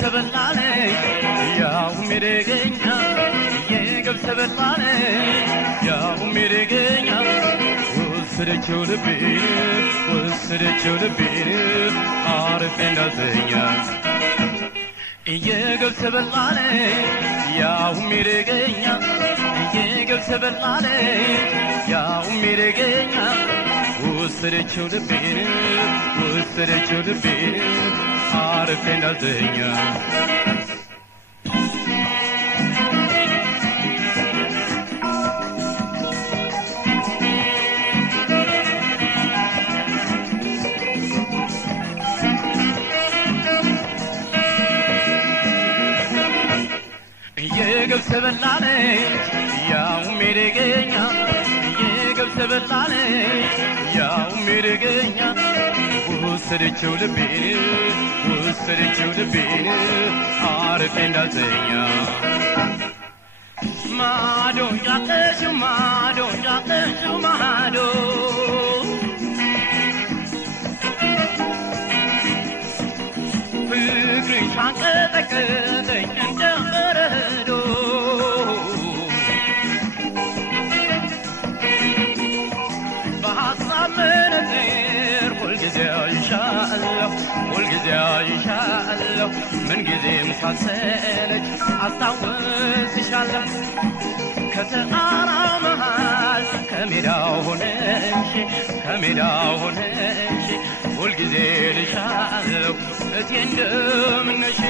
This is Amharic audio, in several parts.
sebelane ya umirigenya yegab sebelane ya umirigenya usrechu lebir arifenda zenya yegab sebelane ya umirigenya yegab sebelane ya umirigenya usrechu lebir arifenda zenya yegab sebelane ya umirigenya yegab sebelane ya umirigenya usrechu lebir arifenda zenya mado yaqeshu mado ፍቅሪ ሻንቀጠቀጠኝ እንደ በረዶ በሀሳብ መነጽር ሁልጊዜ አይሻለሁ ምንጊዜም ሳልሰለች አስታውስሻለሁ ከተራራው መሃል ከሜዳው ሆነሽ ሁልጊዜ ልሻለሁ እቴ እንደምነሽ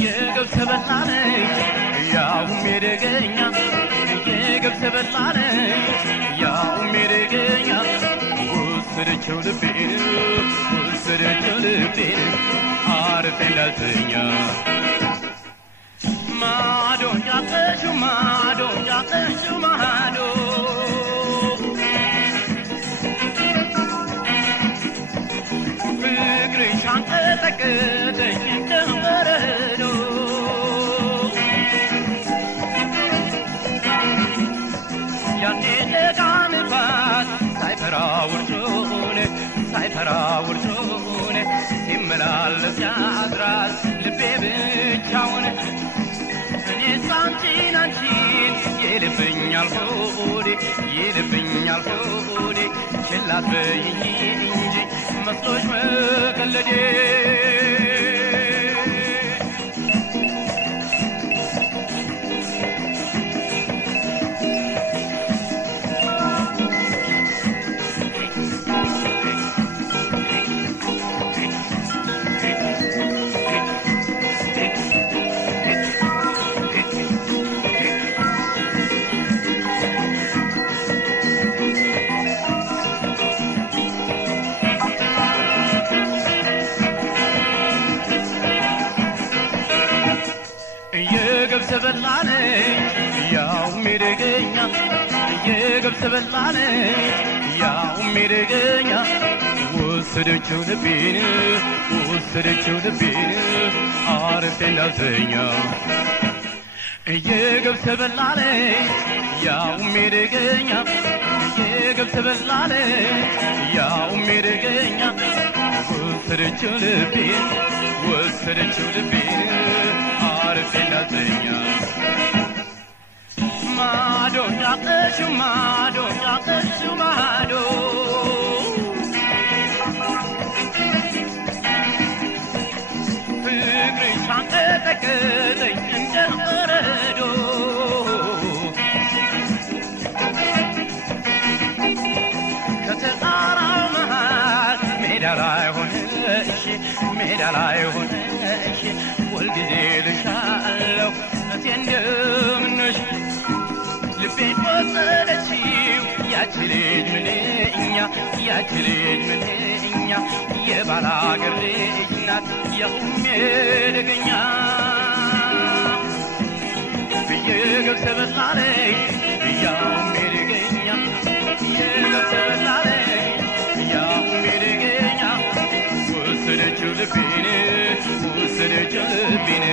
yegab sebelane ya umirigenya yegab sebelane ya umirigenya usrechu lebir arifenda zenya mado yaqeshu ፍቅሪ ሻንቀጠቀጠኝ እንደ በረዶ ያኔ ለጋ ንፋስ ሳይፈራ ውርጩን ሲመላለስ ያድራል ልቤ ብቻውን እኔስ አንቺን ይልብኛል ሆዴ ችላ አትበይኝ እንጂ መስሎሽ መቀለዴ yegab sebelane ya umirigenya yegab sebelane ya umirigenya usrechu lebir arifenda zenya yegab sebelane ya umirigenya yegab sebelane ya umirigenya usrechu lebir arifenda zenya mado yaqeshu ፍቅሪ ሻንቀጠቀጠኝ እንደ በረዶ ከተራራው መሃል ሜዳ ላይ ሆነሽ ሁልጊዜ ልሻለሁ እቴ ያቺ ልጅ ምንኛ ያቺ ልጅ ምንኛ የባላገር ልጅ ናት ያውም የደገኛ ብየገብሰ በላለኝ ያውም የደገኛ ብየገብሰ በላለኝ ያውም የደገኛ ወሰደችው ልቤን ወሰደችው ልቤን